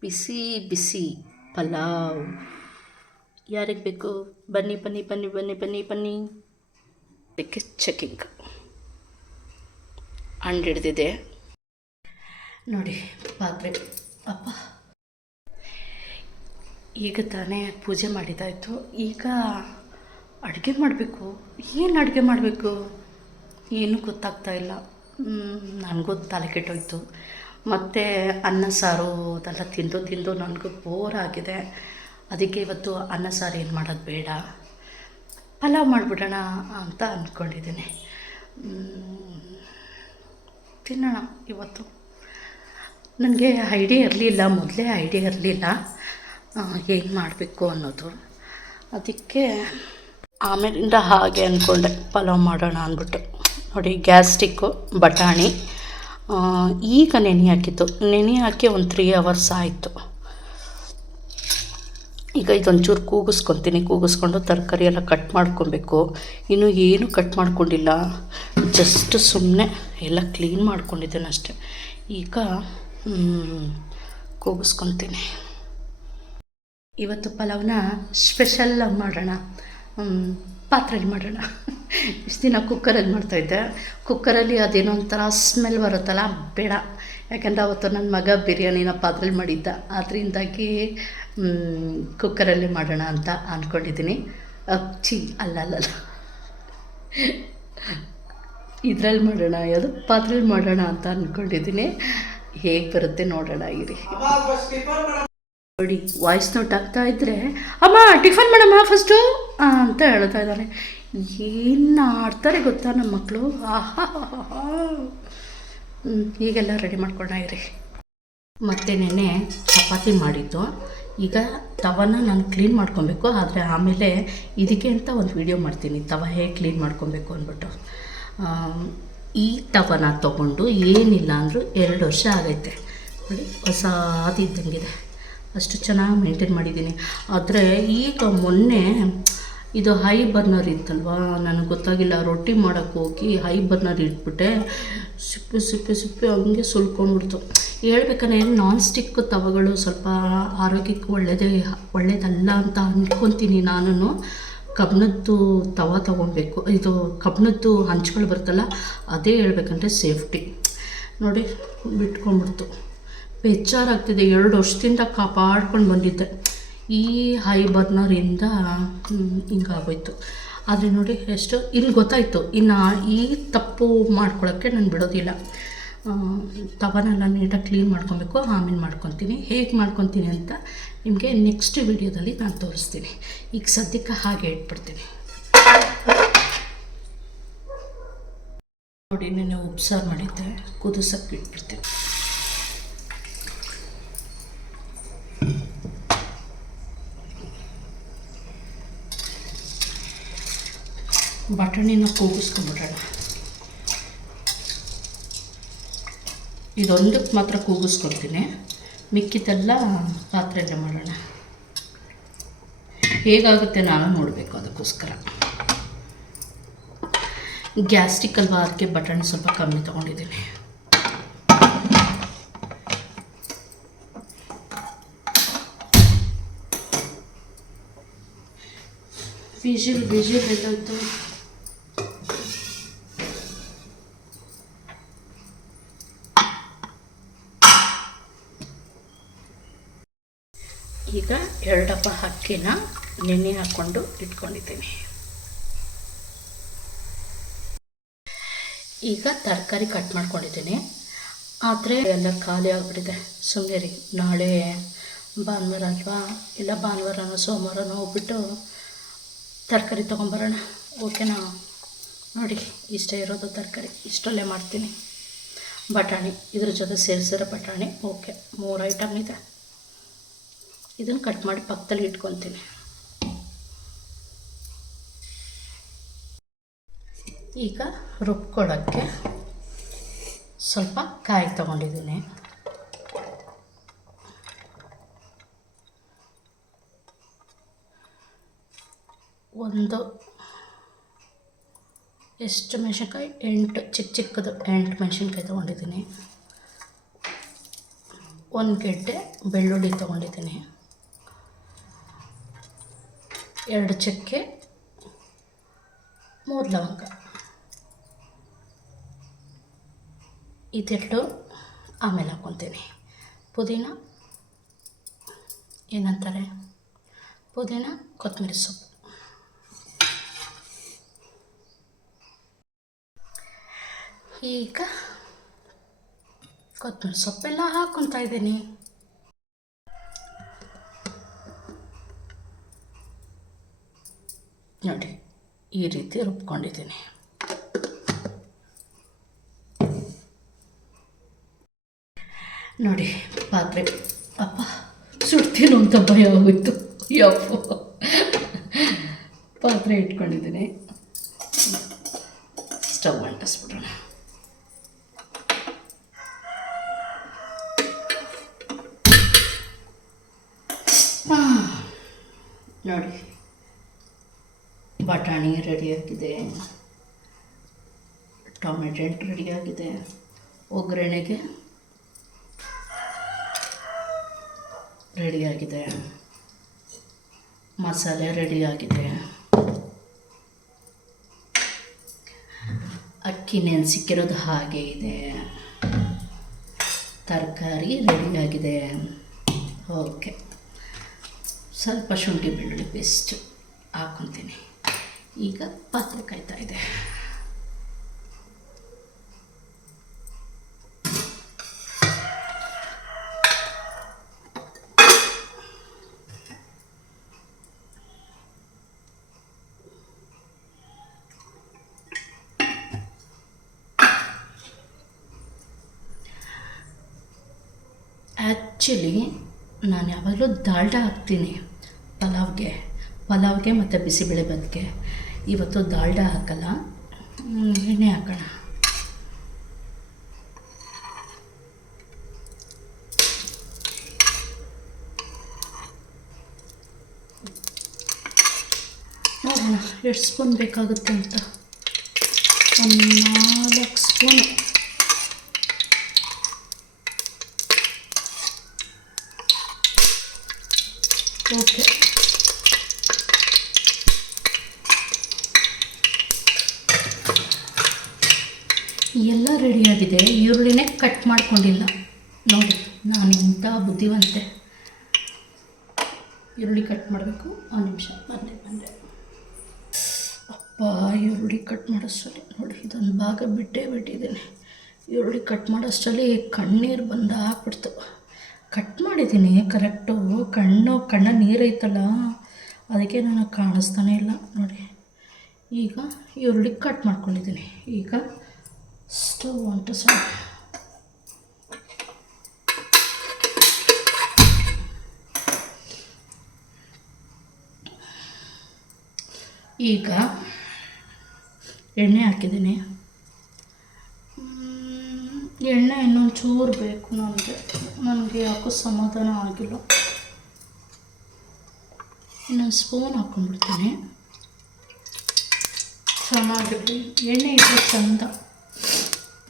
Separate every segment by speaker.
Speaker 1: ಬಿಸಿ ಬಿಸಿ ಪಲಾವ್. ಯಾರಿಗೆ ಬೇಕು? ಬನ್ನಿ ಬನ್ನಿ ಬನ್ನಿ ಬನ್ನಿ ಬನ್ನಿ ಬನ್ನಿ. ಅದಕ್ಕೆ ಚೆಕಿಂಗ್ ಹಣ್ಣು ಹಿಡ್ದಿದೆ. ನೋಡಿ ಪಾತ್ರೆ. ಅಪ್ಪ. ಈಗ ತಾನೇ ಪೂಜೆ ಮಾಡಿದಾಯಿತು ಈಗ ಅಡುಗೆ ಮಾಡಬೇಕು. ಏನು ಅಡುಗೆ ಮಾಡಬೇಕು? ಏನೂ ಗೊತ್ತಾಗ್ತಾ ಇಲ್ಲ. ನನಗೂ ತಲೆ ಕೆಟ್ಟೋಯ್ತು. ಮತ್ತು ಅನ್ನ ಸಾರು ಅದೆಲ್ಲ ತಿಂದು ತಿಂದು ನನಗೂ ಬೋರ್ ಆಗಿದೆ. ಅದಕ್ಕೆ ಇವತ್ತು ಅನ್ನ ಸಾರು ಏನು ಮಾಡೋದು ಬೇಡ. ಪಲಾವ್ ಮಾಡಿಬಿಡೋಣ ಅಂತ ಅಂದ್ಕೊಂಡಿದ್ದೀನಿ ತಿನ್ನೋಣ ಇವತ್ತು. ನನಗೆ ಐಡಿಯಾ ಇರಲಿಲ್ಲ, ಮೊದಲೇ ಐಡಿಯಾ ಇರಲಿಲ್ಲ. ಏನು ಮಾಡಬೇಕು ಅನ್ನೋದು. ಅದಕ್ಕೆ ಆಮೇಲಿಂದ ಹಾಗೆ ಅಂದ್ಕೊಂಡೆ ಪಲಾವ್ ಮಾಡೋಣ ಅಂದ್ಬಿಟ್ಟು. ನೋಡಿ, ಗ್ಯಾಸ್ಟಿಕ್ಕು, ಬಟಾಣಿ. ಈಗ ನೆನೆ ಹಾಕಿತ್ತು ನೆನೆ ಹಾಕಿ ಒಂದು ತ್ರೀ ಅವರ್ಸ್ ಆಯಿತು. ಈಗ ಇದೊಂಚೂರು ಕೂಗಿಸ್ಕೊತೀನಿ. ಕೂಗಿಸ್ಕೊಂಡು ತರಕಾರಿ ಎಲ್ಲ ಕಟ್ ಮಾಡ್ಕೊಬೇಕು. ಇನ್ನು ಏನು ಕಟ್ ಮಾಡ್ಕೊಂಡಿಲ್ಲ. ಜಸ್ಟ್ ಸುಮ್ಮನೆ ಎಲ್ಲ ಕ್ಲೀನ್ ಮಾಡ್ಕೊಂಡಿದ್ದೇನೆ ಅಷ್ಟೆ. ಈಗ ಕೂಗಿಸ್ಕೊತೀನಿ. ಇವತ್ತು ಪಲಾವ್ನ ಸ್ಪೆಷಲ್ ಮಾಡೋಣ. ಪಾತ್ರೆಯಲ್ಲಿ ಮಾಡೋಣ. ಇಷ್ಟು ದಿನ ಕುಕ್ಕರಲ್ಲಿ ಮಾಡ್ತಾಯಿದ್ದೆ ಕುಕ್ಕರಲ್ಲಿ ಅದೇನೋ ಒಂಥರ ಸ್ಮೆಲ್ ಬರುತ್ತಲ್ಲ, ಬೇಡ. ಯಾಕಂದರೆ ಅವತ್ತು ನನ್ನ ಮಗ ಬಿರಿಯಾನಿನ ಪಾತ್ರೆಯಲ್ಲಿ ಮಾಡಿದ್ದ. ಅದರಿಂದಾಗಿ ಕುಕ್ಕರಲ್ಲಿ ಮಾಡೋಣ ಅಂತ ಅಂದ್ಕೊಂಡಿದ್ದೀನಿ ಛೀ ಅಲ್ಲಲ್ಲ ಅಲ್ಲ ಅಲ್ಲ. ಇದ್ರಲ್ಲಿ ಮಾಡೋಣ, ಯಾವುದು? ಪಾತ್ರೆಯಲ್ಲಿ ಮಾಡೋಣ ಅಂತ ಅಂದ್ಕೊಂಡಿದ್ದೀನಿ ಹೇಗೆ ಬರುತ್ತೆ ನೋಡೋಣ, ಇರಿ. ನೋಡಿ ವಾಯ್ಸ್ ನೋಟ್ ಆಗ್ತಾ ಇದ್ದರೆ ಅಮ್ಮ, ಟಿಫನ್ ಮಾಡಮ್ಮ ಫಸ್ಟು ಅಂತ ಹೇಳ್ತಾ ಇದ್ದಾರೆ ಏನು ಆಡ್ತಾರೆ ಗೊತ್ತಾ ನಮ್ಮ ಮಕ್ಕಳು ಆಹಾ ಈಗೆಲ್ಲ ರೆಡಿ ಮಾಡ್ಕೊಳ್ಳೋಣ ಇರಿ. ಮತ್ತೆ ನೆನೆ ಚಪಾತಿ ಮಾಡಿದ್ದು. ಈಗ ತವನ ನಾನು ಕ್ಲೀನ್ ಮಾಡ್ಕೊಬೇಕು, ಆದರೆ ಆಮೇಲೆ ಇದಕ್ಕೆ ಅಂತ ಒಂದು ವಿಡಿಯೋ ಮಾಡ್ತೀನಿ. ತವ ಹೇಗೆ ಕ್ಲೀನ್ ಮಾಡ್ಕೊಬೇಕು ಅಂದ್ಬಿಟ್ಟು. ಈ ತವನ ತೊಗೊಂಡು ಏನಿಲ್ಲ ಅಂದರೂ ಎರಡು ವರ್ಷ ಆಗೈತೆ. ನೋಡಿ, ಹೊಸದಿದ್ದಂಗಿದೆ. ಅಷ್ಟು ಚೆನ್ನಾಗಿ ಮೇಂಟೈನ್ ಮಾಡಿದ್ದೀನಿ. ಆದರೆ ಈಗ ಮೊನ್ನೆ ಇದು ಹೈ ಬರ್ನರ್ ಇತ್ತಲ್ವಾ? ನನಗೆ ಗೊತ್ತಾಗಿಲ್ಲ. ರೊಟ್ಟಿ ಮಾಡೋಕ್ಕೆ ಹೋಗಿ ಹೈ ಬರ್ನರ್ ಇಟ್ಬಿಟ್ಟೆ. ಸಿಪ್ಪೆ ಸಿಪ್ಪೆ ಸಿಪ್ಪೆ ಹಂಗೆ ಸುಲ್ಕೊಂಡ್ಬಿಡ್ತು. ಹೇಳ್ಬೇಕಂದ್ರೆ ನಾನ್ ಸ್ಟಿಕ್ ತವಗಳು ಸ್ವಲ್ಪ ಆರೋಗ್ಯಕ್ಕೆ ಒಳ್ಳೆಯದೇ ಒಳ್ಳೆಯದಲ್ಲ ಅಂತ ಅಂದ್ಕೊತೀನಿ ನಾನು ಕಬ್ಬಿಣದ್ದು ತವ ತೊಗೊಬೇಕು ಇದು ಕಬ್ಬಿಣದ್ದು ಹಂಚ್ಗಳು ಬರುತ್ತಲ್ಲ, ಅದೇ ಹೇಳ್ಬೇಕಂದ್ರೆ ಸೇಫ್ಟಿ. ನೋಡಿ, ಬಿಟ್ಕೊಂಡ್ಬಿಡ್ತು. ಬೇಜಾರಾಗ್ತಿದೆ. ಎರಡು ವರ್ಷದಿಂದ ಕಾಪಾಡ್ಕೊಂಡು ಬಂದಿದ್ದೆ. ಈ ಹೈ ಬರ್ನರಿಂದ ಹಿಂಗಾಗೋಯ್ತು. ಆದರೆ ನೋಡಿ, ಎಷ್ಟು ಇಲ್ಲಿ ಗೊತ್ತಾಯಿತು. ಇನ್ನು ಈ ತಪ್ಪು ಮಾಡ್ಕೊಳ್ಳೋಕ್ಕೆ ನಾನು ಬಿಡೋದಿಲ್ಲ. ತವನೆಲ್ಲ ನೀಟಾಗಿ ಕ್ಲೀನ್ ಮಾಡ್ಕೊಬೇಕು, ಆಮೇಲೆ ಮಾಡ್ಕೊತೀನಿ. ಹೇಗೆ ಮಾಡ್ಕೊತೀನಿ ಅಂತ ನಿಮಗೆ ನೆಕ್ಸ್ಟ್ ವಿಡಿಯೋದಲ್ಲಿ ನಾನು ತೋರಿಸ್ತೀನಿ. ಈಗ ಸದ್ಯಕ್ಕೆ ಹಾಗೆ ಇಟ್ಬಿಡ್ತೀನಿ. ನೋಡಿ, ನೆನೆ ಉಪ್ಸಾರು ಮಾಡಿದ್ದೆ ಕುದಿಸೋಕ್ಕೆ ಇಟ್ಬಿಡ್ತೀನಿ. ಬಟಾಣಿನ ಕೂಗಿಸ್ಕೊಂಬಿಡೋಣ ಇದೊಂದಕ್ಕೆ ಮಾತ್ರ ಕೂಗಿಸ್ಕೊಳ್ತೀನಿ ಮಿಕ್ಕಿದ್ದೆಲ್ಲ ಪಾತ್ರೆಯಲ್ಲೇ ಮಾಡೋಣ. ಹೇಗಾಗುತ್ತೆ ನಾನು ನೋಡಬೇಕು ಅದಕ್ಕೋಸ್ಕರ. ಗ್ಯಾಸ್ಟಿಕ್ ಅಲ್ವಾ, ಅದಕ್ಕೆ ಬಟಾಣಿ ಸ್ವಲ್ಪ ಕಮ್ಮಿ ತೊಗೊಂಡಿದ್ದೀನಿ. ವಿಜಿಲ್ ವಿಜಿಲ್ ಎಲ್ಲೋಯ್ತು ಈಗ ಎರಡು ಡಬ್ಬ ಅಕ್ಕಿನ ನೆನೆ ಹಾಕ್ಕೊಂಡು ಇಟ್ಕೊಂಡಿದ್ದೀನಿ. ಈಗ ತರಕಾರಿ ಕಟ್ ಮಾಡ್ಕೊಂಡಿದ್ದೀನಿ. ಆದರೆ ಎಲ್ಲ ಖಾಲಿ ಆಗಿಬಿಟ್ಟಿದೆ. ಸುಮ್ಮನೆ ರೀ ನಾಳೆ ಭಾನುವಾರ ಅಲ್ವಾ? ಇಲ್ಲ ಭಾನುವಾರನೋ ಸೋಮವಾರನೋ ಹೋಗ್ಬಿಟ್ಟು ತರಕಾರಿ ತೊಗೊಂಬರೋಣ. ಓಕೆನಾ? ನೋಡಿ, ಇಷ್ಟೇ ಇರೋದು ತರಕಾರಿ. ಇಷ್ಟಲ್ಲೇ ಮಾಡ್ತೀನಿ. ಬಟಾಣಿ, ಇದ್ರ ಜೊತೆ ಸೇರಿಸಿರೋ ಬಟಾಣಿ. ಓಕೆ, ಮೂರು ಐಟಮ್ ಇದೆ. ಇದನ್ನು ಕಟ್ ಮಾಡಿ ಪಕ್ಕದಲ್ಲಿ ಇಟ್ಕೊತೀನಿ. ಈಗ ರುಬ್ಕೊಳ್ಳೋಕ್ಕೆ ಸ್ವಲ್ಪ ಕಾಯಿ ತಗೊಂಡಿದ್ದೀನಿ. ಒಂದು ಎಷ್ಟು ಮೆಣಸಿನ್ಕಾಯಿ? ಎಂಟು, ಚಿಕ್ಕ ಚಿಕ್ಕದು ಎಂಟು ಮೆಣಸಿನ್ಕಾಯಿ ತೊಗೊಂಡಿದ್ದೀನಿ. ಒಂದು ಗೆಡ್ಡೆ ಬೆಳ್ಳುಳ್ಳಿ ತೊಗೊಂಡಿದ್ದೀನಿ. ಎರಡು ಚಕ್ಕೆ, ಮೂರು ಲವಂಗ ಇದೆರಡು ಆಮೇಲೆ ಹಾಕ್ಕೊತೀನಿ ಪುದೀನ, ಏನಂತಾರೆ? ಪುದೀನ, ಕೊತ್ತಂಬರಿ ಸೊಪ್ಪು. ಈಗ ಕೊತ್ತಂಬರಿ ಸೊಪ್ಪೆಲ್ಲ ಹಾಕ್ಕೊತಾ ಇದ್ದೀನಿ ನೋಡಿ ಈ ರೀತಿ ರುಬ್ಕೊಂಡಿದ್ದೀನಿ. ನೋಡಿ ಪಾತ್ರೆ. ಅಪ್ಪ ಸುಡ್ತೀನೋ ಅಂತ ಭಯ ಆಗೋಯ್ತು ಯಪ್ಪ. ಪಾತ್ರೆ ಇಟ್ಕೊಂಡಿದ್ದೀನಿ ಸ್ಟವ್ ಅಂಟಿಸ್ಬಿಡೋಣ ನೋಡಿ ಬಟಾಣಿ ರೆಡಿಯಾಗಿದೆ ಟೊಮೆಟೊ ರೆಡಿಯಾಗಿದೆ ಒಗ್ಗರಣೆಗೆ ರೆಡಿಯಾಗಿದೆ ಮಸಾಲೆ ರೆಡಿಯಾಗಿದೆ ಅಕ್ಕಿ ನೆನೆಸಿಕ್ಕಿರೋದು ಹಾಗೆ ಇದೆ. ತರಕಾರಿ ರೆಡಿಯಾಗಿದೆ ಓಕೆ ಸ್ವಲ್ಪ ಶುಂಠಿ ಬೆಳ್ಳುಳ್ಳಿ ಪೇಸ್ಟ್ ಹಾಕ್ಕೊತೀನಿ ಈಗ ಪಾತ್ರೆ ಕಾಯ್ತಾ ಇದೆ ಆ್ಯಕ್ಚುಲಿ ನಾನು ಯಾವಾಗಲೂ ದಾಲ್ಡಾ ಹಾಕ್ತೀನಿ. ಪಲಾವ್ಗೆ ಪಲಾವ್ಗೆ ಮತ್ತು ಬಿಸಿಬೇಳೆಭಾತ್ಗೆ ಇವತ್ತು ದಾಲ್ಡಾ ಹಾಕಲ್ಲ? ಎಣ್ಣೆ ಹಾಕೋಣ. ನೋಡೋಣ ಎಷ್ಟು ಸ್ಪೂನ್ ಬೇಕಾಗುತ್ತೆ ಅಂತ. ಒಂದು ನಾಲ್ಕು ಸ್ಪೂನ್. ಓಕೆ. ಎಲ್ಲ ರೆಡಿಯಾಗಿದೆ ಈರುಳ್ಳಿನೇ ಕಟ್ ಮಾಡ್ಕೊಂಡಿಲ್ಲ. ನೋಡಿ, ನಾನು ಇಂಥ ಬುದ್ಧಿವಂತೆ. ಈರುಳ್ಳಿ ಕಟ್ ಮಾಡಬೇಕು. ಒಂದು ನಿಮಿಷ, ಬಂದೆ ಬಂದೆ. ಅಪ್ಪ, ಈರುಳ್ಳಿ ಕಟ್ ಮಾಡೋಷ್ಟರಲ್ಲಿ ನೋಡಿ, ಇದೊಂದು ಭಾಗ ಬಿಟ್ಟೇ ಬಿಟ್ಟಿದ್ದೀನಿ. ಈರುಳ್ಳಿ ಕಟ್ ಮಾಡೋಷ್ಟರಲ್ಲಿ ಕಣ್ಣೀರು ಬಂದು ಹಾಕ್ಬಿಡ್ತು ಕಟ್ ಮಾಡಿದ್ದೀನಿ ಕರೆಕ್ಟು ಕಣ್ಣು, ಕಣ್ಣ ನೀರೈತಲ್ಲ ಅದಕ್ಕೆ ನಾನು ಕಾಣಿಸ್ತಾನೆ ಇಲ್ಲ. ನೋಡಿ, ಈಗ ಈರುಳ್ಳಿ ಕಟ್ ಮಾಡ್ಕೊಂಡಿದ್ದೀನಿ. ಈಗ ಸ್ಟವ್ to say ಈಗ ಎಣ್ಣೆ ಹಾಕಿದ್ದೀನಿ. ಎಣ್ಣೆ ಇನ್ನೊಂದು ಚೂರು ಬೇಕು ನನಗೆ. ನನಗೆ ಯಾಕೋ ಸಮಾಧಾನ ಆಗಿಲ್ಲ. ಇನ್ನೊಂದು ಸ್ಪೂನ್ ಹಾಕ್ಕೊಂಡ್ಬಿಡ್ತೀನಿ ಚೆನ್ನಾಗಿರಲಿ. ಎಣ್ಣೆ ಇದ್ರೆ ಚಂದ.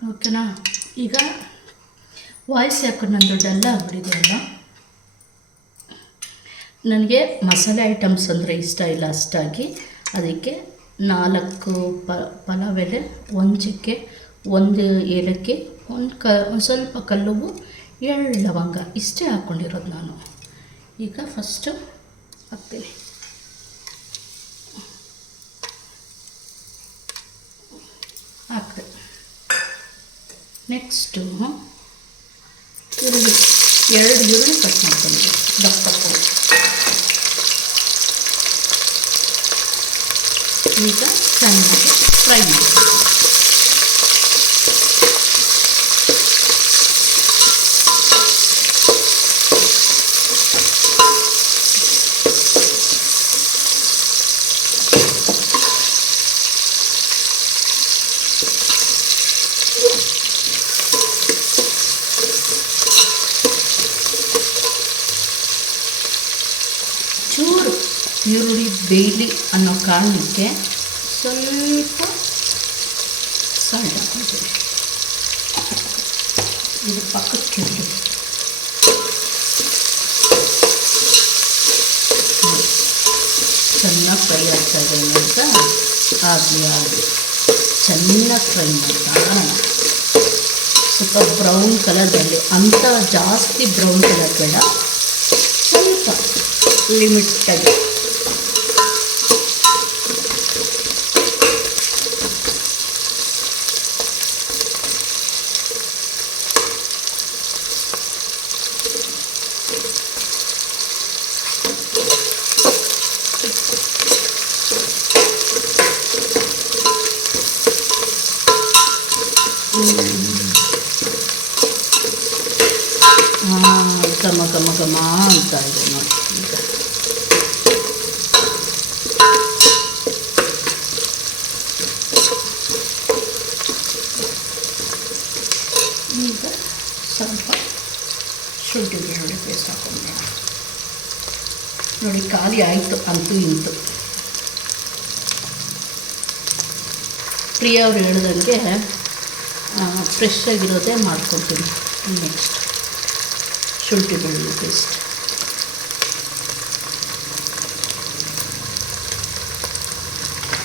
Speaker 1: ಓಕೆನಾ? ಈಗ ವಾಯ್ಸ್ ಯಾಕೋ ನಂದು ಡಲ್ಲ ಆಗ್ಬಿಟ್ಟಿದೆಯಲ್ಲ ನನಗೆ ಮಸಾಲೆ ಐಟಮ್ಸ್ ಅಂದರೆ ಇಷ್ಟ ಇಲ್ಲ ಅಷ್ಟಾಗಿ. ಅದಕ್ಕೆ ನಾಲ್ಕು ಪ ಪಲಾವ್ ಎಲೆ ಒಂದು ಚಕ್ಕೆ, ಒಂದು ಏಲಕ್ಕಿ, ಒಂದು ಕ, ಒಂದು ಸ್ವಲ್ಪ ಕಲ್ಲುವು ಎರಡು ಲವಂಗ. ಇಷ್ಟೇ ಹಾಕ್ಕೊಂಡಿರೋದು ನಾನು. ಈಗ ಫಸ್ಟು ಹಾಕ್ತೀನಿ. ಹಾಕ್ದೆ. ನೆಕ್ಸ್ಟು ಈರುಳ್ಳಿ ಎರಡು ಈರುಳ್ಳಿ ಕಟ್ ಮಾಡ್ಕೊಂಡಿದ್ದೆ. ದಪ್ಪಕ್ಕೂ ಈಗ ಚೆನ್ನಾಗಿ ಫ್ರೈ ಮಾಡಬೇಕು ಕಾರಣಕ್ಕೆ ಸ್ವಲ್ಪ ಸಾಲ್ಟ್ ಹಾಕೊಳ್ತೀವಿ ಇದು ಪಕ್ಕಕ್ಕೆ ಚೆನ್ನಾಗಿ ಫ್ರೈ ಆಗ್ತಾ ಇದೆ ಅಂತ ಆಗಲಿ ಆಗಲಿ. ಚೆನ್ನಾಗಿ ಫ್ರೈ ಮಾಡ್ತಾ ಸ್ವಲ್ಪ ಬ್ರೌನ್ ಕಲರಲ್ಲಿ ಅಂಥ ಜಾಸ್ತಿ ಬ್ರೌನ್ ಕಲರ್ ಬೇಡ. ಸ್ವಲ್ಪ ಲಿಮಿಟಾಗಿ ಘಮ ಘಮ ಘಮ ಅಂತ ಇದೆ ನೋಡಿ ಈಗ ಈಗ ಸ್ವಲ್ಪ ಶುಂಠಿ ಬೆಳ್ಳುಳ್ಳಿ ಪೇಸ್ಟ್ ಹಾಕೊಂಡ್ಬಿಡೋಣ ನೋಡಿ ಖಾಲಿ ಆಯಿತು ಅಂತೂ ಇಂತು ಪ್ರಿಯ ಅವ್ರು ಹೇಳ್ದಂಗೆ ಫ್ರೆಶ್ ಆಗಿರೋದೇ ಮಾಡ್ಕೊತೀನಿ ನೆಕ್ಸ್ಟ್ ಶುಂಠಿ ಬೆಳ್ಳುಳ್ಳಿ ಪೇಸ್ಟ್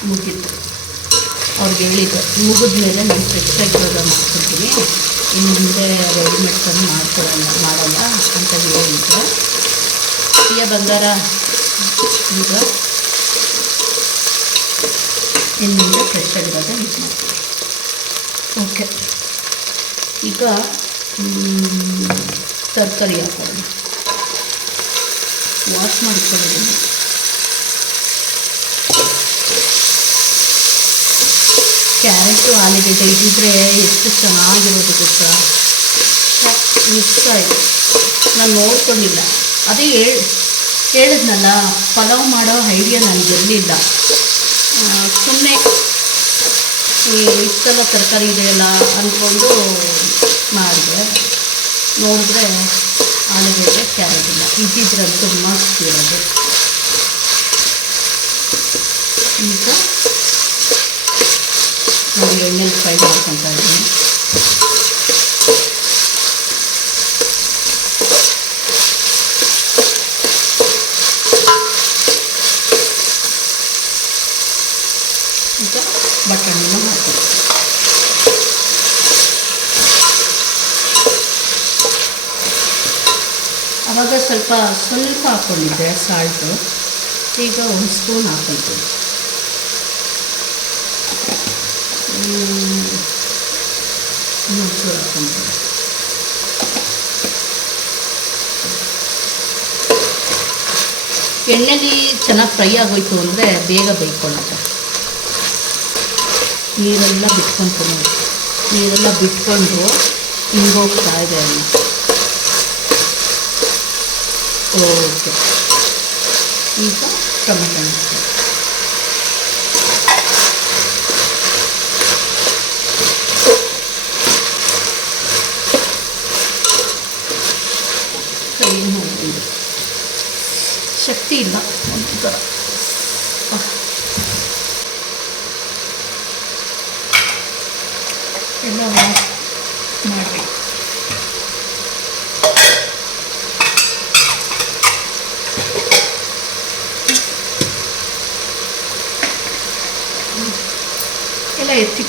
Speaker 1: ಮುಗಿತು. ಅವ್ರಿಗೆ ಹೇಳಿದ್ದೆ. ಮುಗಿದ್ಮೇಲೆ ನಾನು ಫ್ರೆಶ್ ಆಗಿರೋದ ಮಾಡ್ಕೊತೀನಿ ಇನ್ನು ಮುಂದೆ ರೆಡಿಮೇಡ್ ತಂದು ಮಾಡ್ಕೊಳ್ಳೋಣ ಮಾಡಲ್ಲ ಅಂತ ಹೇಳಿದ್ದೆ ಪ್ರಿಯ ಬಂಗಾರ, ಈಗ ಇನ್ನು ಮುಂದೆ ಫ್ರೆಶ್ ಆಗಿರೋದೇ ಮಾಡ್ತೀನಿ. ಓಕೆ. ಈಗ ತರಕಾರಿ ಹಾಕೋಣ. ವಾಶ್ ಮಾಡ್ಕೊಳ್ಳೋದು ಕ್ಯಾರೆಟು ಆಲೂಗಡ್ಡೆ ಇದ್ದಿದ್ರೆ ಎಷ್ಟು ಚೆನ್ನಾಗಿರೋದು ಗೊತ್ತಾ? ಮಿಕ್ಸ್ ಆಯಿತು. ನಾನು ನೋಡ್ಕೊಂಡಿಲ್ಲ. ಅದೇ ಹೇಳಿ, ಹೇಳಿದ್ನಲ್ಲ, ಪಲಾವ್ ಮಾಡೋ ಐಡಿಯಾ ನನಗಿರಲಿಲ್ಲ ಸುಮ್ಮನೆ ಈ ಇಷ್ಟೆಲ್ಲ ತರಕಾರಿ ಇದೆಯಲ್ಲ ಅಂದ್ಕೊಂಡು ಮಾಡಿದೆ. ನೋಡಿದ್ರೆ ಆಲೂಗಡ್ಡೆ, ಕ್ಯಾರೆಟ್ ಇಲ್ಲ. ಇದ್ದಿದ್ರಂತೂ ತುಂಬ ಇರೋದು ಈಗ ನಾವು ಎಣ್ಣೆಲಿ ಫ್ರೈ ಮಾಡ್ಕೊತಾ ಇದ್ದೀನಿ ಈಗ ಬಟಾಣಿನ ಹಾಕ್ತೀನಿ ಸ್ವಲ್ಪ ಸ್ವಲ್ಪ ಹಾಕ್ಕೊಂಡಿದ್ದೆ ಸಾಲ್ಟು. ಈಗ ಒಂದು ಸ್ಪೂನ್ ಹಾಕ್ಕೊಳ್ತೀನಿ ಮೊಸರು ಎಣ್ಣೆಲಿ ಚೆನ್ನಾಗಿ ಫ್ರೈ ಆಗೋಯ್ತು ಅಂದರೆ ಬೇಗ ಬೇಯ್ಕೊಳ್ಳುತ್ತೆ. ನೀರೆಲ್ಲ ಬಿಟ್ಕೊಂತು ನೋಡಿ ನೀರೆಲ್ಲ ಬಿಟ್ಕೊಂಡು ಹಿಂಗೋಗ್ತಾ ಇದೆ ಅನ್ನ ಓಕೆ ಈಗ ಟೊಮೆಟೊ ಹಾಕ್ತೀನಿ. ಕೈ ನೋಡ್ತೀನಿ ಶಕ್ತಿ ಇಲ್ಲ ಒಂಥರ ಆಹ್. ಎಲ್ಲ ವಾಶ್ ಎತ್ತಿ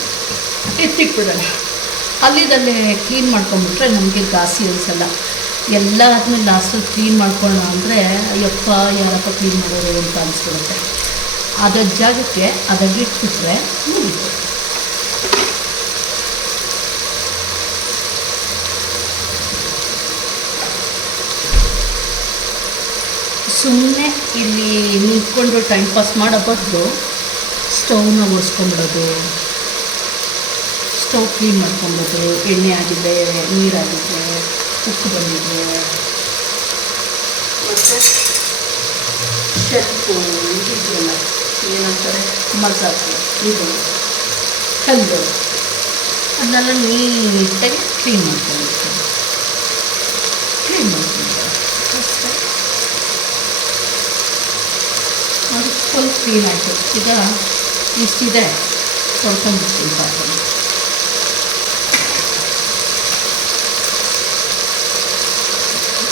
Speaker 1: ಎತ್ತಿಕ್ಬಿಡೋಣ ಅಲ್ಲಿದಲ್ಲೇ ಕ್ಲೀನ್ ಮಾಡ್ಕೊಂಡ್ಬಿಟ್ರೆ ನಮಗೆ ಗಾಸಿ ಅನಿಸಲ್ಲ. ಎಲ್ಲ ಆದಮೇಲೆ ಲಾಸ್ಟಲ್ಲಿ ಕ್ಲೀನ್ ಮಾಡ್ಕೊಳ್ಳೋಣ ಅಂದರೆ, ಅಯ್ಯಪ್ಪ, ಯಾರಪ್ಪ ಕ್ಲೀನ್ ಮಾಡೋರು ಅಂತ ಅನಿಸ್ಬಿಡುತ್ತೆ. ಅದರ ಜಾಗಕ್ಕೆ ಅದನ್ನು ಇಟ್ಬಿಟ್ರೆ ಮುಗೀತು. ಸುಮ್ಮನೆ ಇಲ್ಲಿ ನಿಂತ್ಕೊಂಡು ಟೈಮ್ ಪಾಸ್ ಮಾಡೋ ಬದಲು ಸ್ಟವ್ನ ಒರೆಸ್ಕೊಂಬಿಡೋದು ಸ್ಟವ್ ಕ್ಲೀನ್ ಮಾಡ್ಕೊಂಬಿಡೋದು ಎಣ್ಣೆ ಆಗಿದೆ ನೀರಾಗಿದೆ ಉಪ್ಪು ಬಂದಿದೆ. ಮತ್ತು ಶೆಲ್ಫು ಇದೆಯಲ್ಲ ಏನಂತಾರೆ? ಮಸಾಲೆ, ಇದು. ಕಲ್ಲು. ಅದನ್ನೆಲ್ಲ ನೀಟಾಗಿ ಕ್ಲೀನ್ ಮಾಡ್ಕೊಂಡಿರ್ತೀನಿ ಕ್ಲೀನ್ ಅಷ್ಟೇ. ಅದು ಫುಲ್ ಕ್ಲೀನ್ ಆಯಿತು. ಈಗ ಇಷ್ಟಿದೆ. ಕೊಡ್ಕೊಂಡ್ಬಿಡ್ತೀನಿ ಪಾತ್ರೆ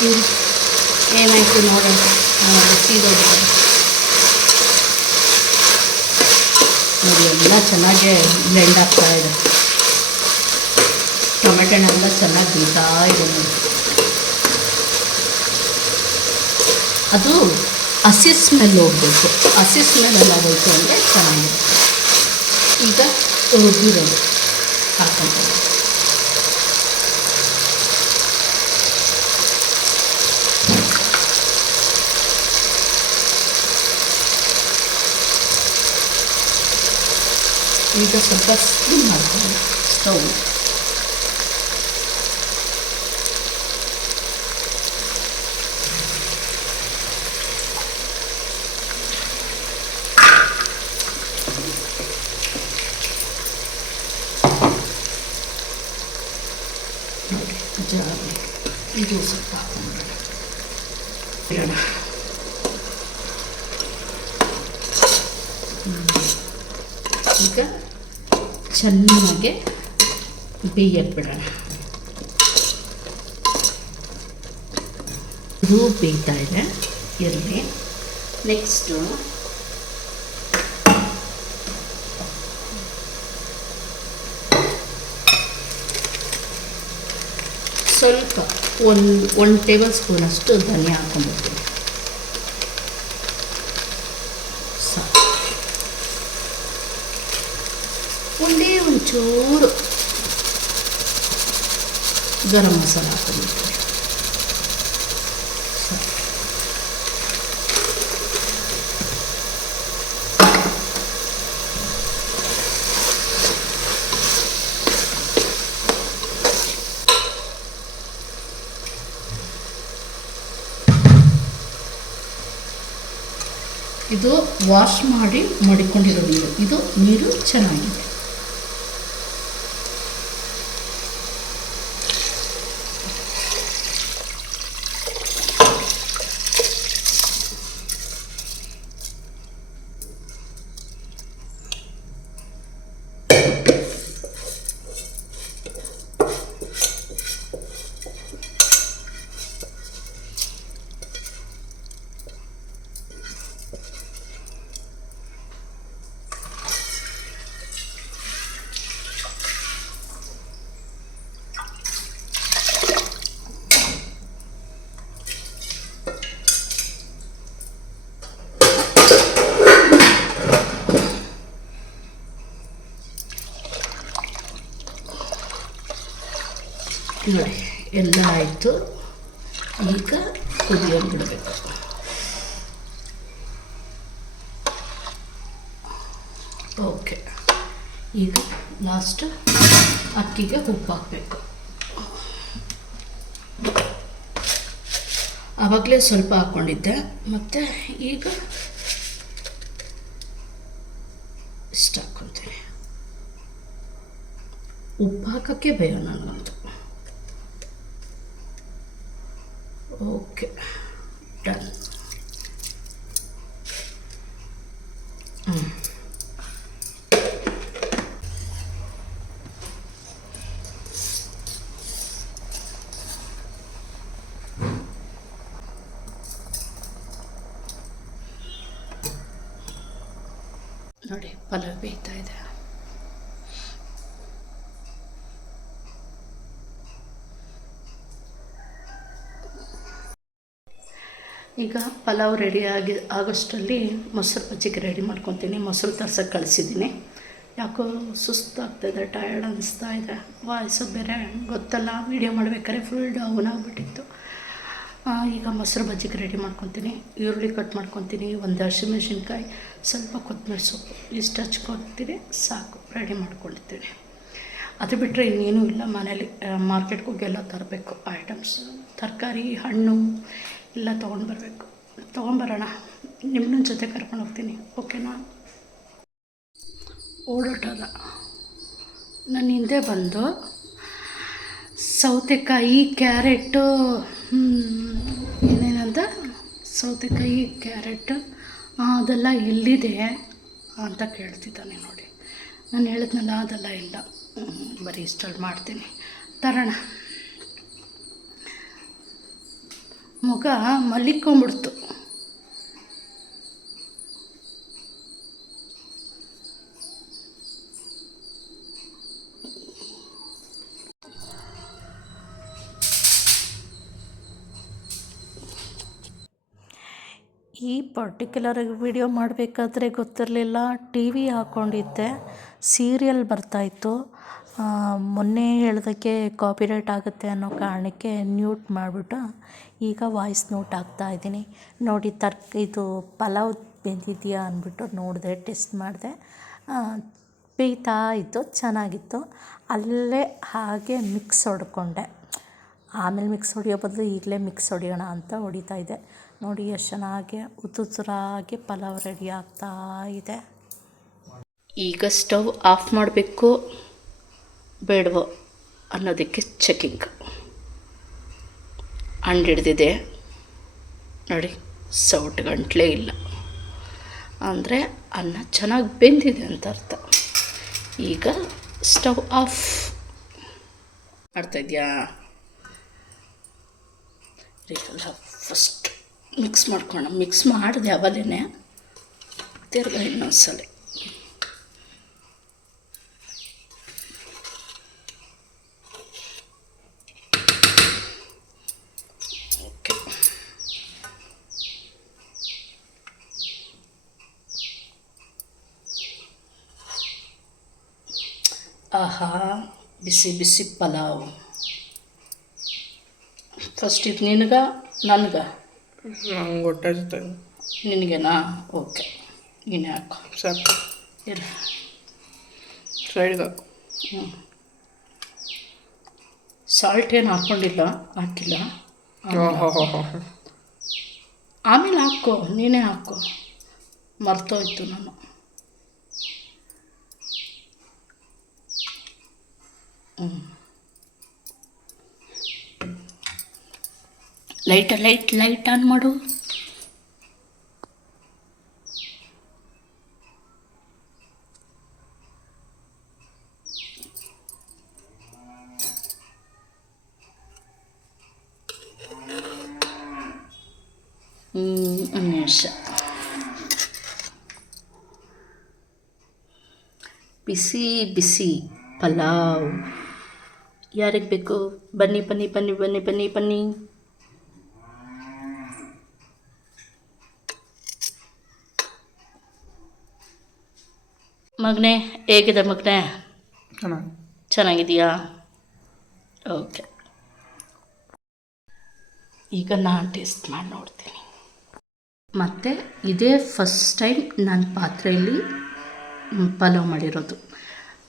Speaker 1: ಇದು ಏನಾಯಿತು ನೋಡೋಣ ಸೀದೋಗಿದೆ ನೋಡಿ, ಎಲ್ಲ ಚೆನ್ನಾಗಿ ಬ್ಲೆಂಡ್ ಆಗ್ತಾ ಇದೆ. ಟೊಮೆಟೊ ಹಣ್ಣೆಲ್ಲ ಚೆನ್ನಾಗಿ ಬೀಳ್ತಾ ಇದೆ ಅದು ಹಸಿ ಸ್ಮೆಲ್ ಹೋಗಬೇಕು. ಹಸಿ ಸ್ಮೆಲ್ ಎಲ್ಲ ಹೋಯ್ತು ಅಂದರೆ ಚೆನ್ನಾಗಿದೆ ಈಗ ರುಬ್ಬಿರೋದು. ಹಾಕ್ಕೊಂತೀನಿ ಈಗ ಸ್ವಲ್ಪ ಸ್ಟಿಮ್ ಮಾಡ್ತೀನಿ ಸ್ಟವ್ ನೋಡಿ ಜಾರಿ ಇದು ಸ್ವಲ್ಪ ಹಾಕ್ಕೊಂಡ್ಬಿಡೋಣ. ಇಡೋಣ ಈಗ ಚೆನ್ನಾಗಿ ಬೇಯಕ್ಕೆ ಬಿಡೋಣ ಇದು ಬೇಯ್ತಾ ಇದೆ. ಇರಲಿ. ನೆಕ್ಸ್ಟು ಸ್ವಲ್ಪ ಒಂದು ಒಂದು ಟೇಬಲ್ ಸ್ಪೂನಷ್ಟು ಧನಿಯಾ ಹಾಕೊಂಡ್ಬಿಡ್ತೀನಿ ಸಾಕು ಒಂದೇ ಒಂಚೂರು ಗರಂ ಮಸಾಲ ಹಾಕೊಂಡ್ಬಿಡ್ತೀನಿ ಸಾಕು. ಇದು ವಾಶ್ ಮಾಡಿ ಮಡಿಕೊಂಡಿರೋ ನೀರು ಇದು ನೀರು ಚೆನ್ನಾಗಿದೆ ನೋಡಿ ಎಲ್ಲ ಆಯಿತು. ಈಗ ಕುದಿಯೋದು ಬಿಡಬೇಕು. ಓಕೆ. ಈಗ ಲಾಸ್ಟ್ ಅಕ್ಕಿಗೆ ಉಪ್ಪು ಹಾಕಬೇಕು. ಆವಾಗಲೇ ಸ್ವಲ್ಪ ಹಾಕ್ಕೊಂಡಿದ್ದೆ. ಮತ್ತು ಈಗ ಇಷ್ಟು ಹಾಕ್ಕೊತೀನಿ ಉಪ್ಪು ಹಾಕೋಕ್ಕೆ ಭಯ ನನಗಂತೂ. ಓಕೆ ಡನ್ ಹ್ಞೂ ನೋಡಿ ಪಲಾವ್ ಬೇಯ್ತಾ ಇದೆ ಈಗ ಪಲಾವ್ ರೆಡಿ ಆಗಿ, ಆಗೋಷ್ಟರಲ್ಲಿ ಮೊಸರು ಬಜ್ಜಿಗೆ ರೆಡಿ ಮಾಡ್ಕೊತೀನಿ. ಮೊಸರು ತರ್ಸಕ್ಕೆ ಕಳಿಸಿದ್ದೀನಿ. ಯಾಕೋ ಸುಸ್ತಾಗ್ತಾಯಿದೆ ಟಯರ್ಡ್ ಅನಿಸ್ತಾ ಇದೆ. ವಾಯ್ಸು ಬೇರೆ ಗೊತ್ತಲ್ಲ ವೀಡಿಯೋ ಮಾಡ್ಬೇಕಾದ್ರೆ ಫುಲ್ ಡೌನ್ ಆಗಿಬಿಟ್ಟಿತ್ತು. ಈಗ ಮೊಸರು ಬಜ್ಜಿಗೆ ರೆಡಿ ಮಾಡ್ಕೊತೀನಿ. ಈರುಳ್ಳಿ ಕಟ್ ಮಾಡ್ಕೊತೀನಿ. ಒಂದು ಹಸಿಮೆಣ್ಸಿನ್ಕಾಯಿ ಸ್ವಲ್ಪ ಕೊತ್ತಂಬರಿ ಸೊಪ್ಪು. ಇಷ್ಟು ಹಚ್ಕೊತೀನಿ ಸಾಕು. ರೆಡಿ ಮಾಡ್ಕೊಳ್ತೀನಿ ಅದು ಬಿಟ್ಟರೆ ಇನ್ನೇನೂ ಇಲ್ಲ. ಮನೇಲಿ ಮಾರ್ಕೆಟ್ಗೆ ಹೋಗಿ ಎಲ್ಲ ತರಬೇಕು. ಐಟಮ್ಸ್ ತರಕಾರಿ, ಹಣ್ಣು ಎಲ್ಲ ತೊಗೊಂಡು ಬರಬೇಕು. ತೊಗೊಂಬರೋಣ ನಿಮ್ಮನ್ನ ಜೊತೆ ಕರ್ಕೊಂಡು ಹೋಗ್ತೀನಿ. ಓಕೆನಾ? ಓಡೋಟದ. ನನ್ನ ಹಿಂದೆ ಬಂದು ಸೌತೆಕಾಯಿ ಕ್ಯಾರೆಟು ಏನೇನಂತ? ಸೌತೆಕಾಯಿ, ಕ್ಯಾರೆಟ್ ಅದೆಲ್ಲ ಎಲ್ಲಿದೆ ಅಂತ ಕೇಳ್ತಿದ್ದಾನೆ ನೋಡಿ. ನಾನು ಹೇಳಿದ್ನಲ್ಲ, ಅದೆಲ್ಲ ಇಲ್ಲ. ಬರೀ ಇಷ್ಟಲ್ಲಿ ಮಾಡ್ತೀನಿ. ತರೋಣ. ಮುಖ ಮಲ್ಲಿಕೊಂಬಿಡ್ತು ಈ ಪರ್ಟಿಕ್ಯುಲರ್ ವಿಡಿಯೋ ಮಾಡಬೇಕಾದ್ರೆ ಗೊತ್ತಿರಲಿಲ್ಲ ಟಿ ವಿ ಹಾಕ್ಕೊಂಡಿದ್ದೆ ಸೀರಿಯಲ್ ಬರ್ತಾಯಿತ್ತು ಮೊನ್ನೆ ಹೇಳ್ದಕ್ಕೆ ಕಾಪಿರೈಟ್ ಆಗುತ್ತೆ ಅನ್ನೋ ಕಾರಣಕ್ಕೆ ನ್ಯೂಟ್ ಮಾಡಿಬಿಟ್ಟು ಈಗ ವಾಯ್ಸ್ ನೋಟ್ ಇದ್ದೀನಿ. ನೋಡಿ, ತರ್ಕ, ಇದು ಪಲಾವ್ ಬೆಂದಿದೆಯಾ ಅಂದ್ಬಿಟ್ಟು ನೋಡಿದೆ ಟೆಸ್ಟ್ ಮಾಡಿದೆ. ಬೇಯ್ತಾ ಇತ್ತು, ಚೆನ್ನಾಗಿತ್ತು. ಅಲ್ಲೇ ಹಾಗೆ ಮಿಕ್ಸ್ ಹೊಡ್ಕೊಂಡೆ. ಆಮೇಲೆ ಮಿಕ್ಸ್ ಹೊಡೆಯೋ ಬದಲು ಈಗಲೇ ಮಿಕ್ಸ್ ಹೊಡಿಯೋಣ ಅಂತ ಹೊಡಿತಾ ಇದ್ದೆ ನೋಡಿ, ಎಷ್ಟು ಚೆನ್ನಾಗಿ ಉತ್ತುತ್ತರಾಗಿ ಪಲಾವ್ ರೆಡಿ ಆಗ್ತಾ ಇದೆ. ಈಗ ಸ್ಟವ್ ಆಫ್ ಮಾಡಬೇಕು. ಬೇಡವೋ ಅನ್ನೋದಕ್ಕೆ ಚೆಕಿಂಗ್ ಹಣ್ಣು ಹಿಡ್ದಿದೆ. ನೋಡಿ, ಸೌಟ್ ಗಂಟಲೇ ಇಲ್ಲ. ಅಂದರೆ ಅನ್ನ ಚೆನ್ನಾಗಿ ಬೆಂದಿದೆ ಅಂತ ಅರ್ಥ. ಈಗ ಸ್ಟವ್ ಆಫ್ ಮಾಡ್ತಾಯಿದ್ಯಾ? ಇದೆಲ್ಲ ಫಸ್ಟ್ ಮಿಕ್ಸ್ ಮಾಡ್ಕೊಳ್ಳೋಣ. ಮಿಕ್ಸ್ ಮಾಡಿದೆ ಅವಲೇನೆ ತಿರ್ಗ ಇನ್ನೊಂದ್ಸಲ ಓಕೆ ಆಹಾ ಬಿಸಿ ಬಿಸಿ ಪಲಾವ್. ಫಸ್ಟ್ ಇದು ನಿನಗೆ ನನಗ?
Speaker 2: ನಂಗೆ ಹೊಟ್ಟೆ ಜೊತೆ
Speaker 1: ನಿನಗೆನಾ? ಓಕೆ ನೀನೇ ಹಾಕು.
Speaker 2: ಸಾಕು.
Speaker 1: ಇರು.
Speaker 2: ಸೈಡ್ಗೆ ಹಾಕು.
Speaker 1: ಹ್ಞೂ ಸಾಲ್ಟ್ ಏನು ಹಾಕ್ಕೊಂಡಿಲ್ಲ ಹಾಕಿಲ್ಲ. ಆಮೇಲೆ ಹಾಕೋ ನೀನೇ ಹಾಕು. ಮರ್ತೋಯ್ತು ನಾನು. ಲೈಟ್ ಲೈಟ್ ಲೈಟ್ ಆನ್ ಮಾಡು. ಒಂದು ನಿಮಿಷ. ಬಿಸಿ ಬಿಸಿ ಪಲಾವ್. ಯಾರಿಗೆ ಬೇಕು? ಬನ್ನಿ ಬನ್ನಿ ಬನ್ನಿ ಬನ್ನಿ ಬನ್ನಿ ಬನ್ನಿ. ಮಗನೇ ಹೇಗಿದೆ ಮಗನೇ?
Speaker 2: ಚೆನ್ನಾಗಿ.
Speaker 1: ಚೆನ್ನಾಗಿದೆಯಾ ಓಕೆ. ಈಗ ನಾನು ಟೇಸ್ಟ್ ಮಾಡಿ ನೋಡ್ತೀನಿ. ಮತ್ತು ಇದೇ ಫಸ್ಟ್ ಟೈಮ್ ನನ್ನ ಪಾತ್ರೆಯಲ್ಲಿ ಪಲಾವ್ ಮಾಡಿರೋದು.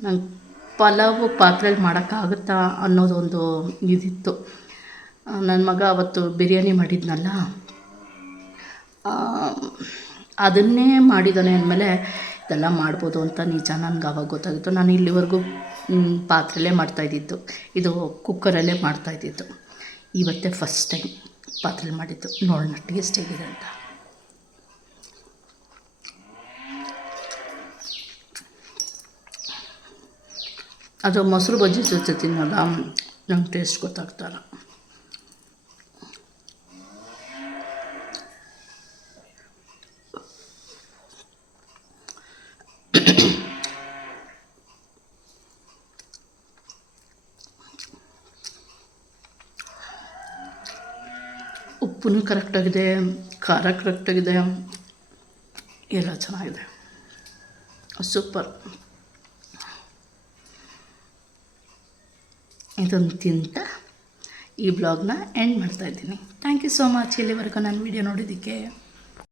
Speaker 1: ನಂಗೆ ಪಲಾವ್ ಪಾತ್ರೆಲಿ ಮಾಡೋಕ್ಕಾಗುತ್ತಾ ಅನ್ನೋದೊಂದು ಇದಿತ್ತು. ನನ್ನ ಮಗ ಅವತ್ತು ಬಿರಿಯಾನಿ ಮಾಡಿದ್ನಲ್ಲ ಅದನ್ನೇ ಮಾಡಿದ್ದಾನೆ ಅಂದಮೇಲೆ ಇದೆಲ್ಲ ಮಾಡ್ಬೋದು ಅಂತ ನಿಜ ನನಗೆ ಅವಾಗ ಗೊತ್ತಾಗಿತ್ತು. ನಾನು ಇಲ್ಲಿವರೆಗೂ ಪಾತ್ರೆಲೇ ಮಾಡ್ತಾಯಿದ್ದಿದ್ದು ಇದು ಕುಕ್ಕರಲ್ಲೇ ಮಾಡ್ತಾಯಿದ್ದಿದ್ದು ಇವತ್ತೇ ಫಸ್ಟ್ ಟೈಮ್ ಪಾತ್ರೆಲಿ ಮಾಡಿದ್ದು. ನೋಡೋಣ ಟೇಸ್ಟ್ ಹೇಗಿದೆ ಅಂತ. ಅದು ಮೊಸರು ಬಜ್ಜಿ ಜೊತೆ ತಿನ್ನಲ್ಲ ನಂಗೆ ಟೇಸ್ಟ್ ಗೊತ್ತಾಗ್ತಾರ ಉಪ್ಪು ಕರೆಕ್ಟಾಗಿದೆ ಖಾರ ಕರೆಕ್ಟಾಗಿದೆ ಎಲ್ಲ ಚೆನ್ನಾಗಿದೆ. ಸೂಪರ್. ಇದೊಂದು ತಿಂತ ಈ ಬ್ಲಾಗ್ನ ಎಂಡ್ ಮಾಡ್ತಾಯಿದ್ದೀನಿ ಥ್ಯಾಂಕ್ ಯು ಸೋ ಮಚ್ ಇಲ್ಲಿವರೆಗೂ ನಾನು ವೀಡಿಯೋ ನೋಡಿದ್ದಕ್ಕೆ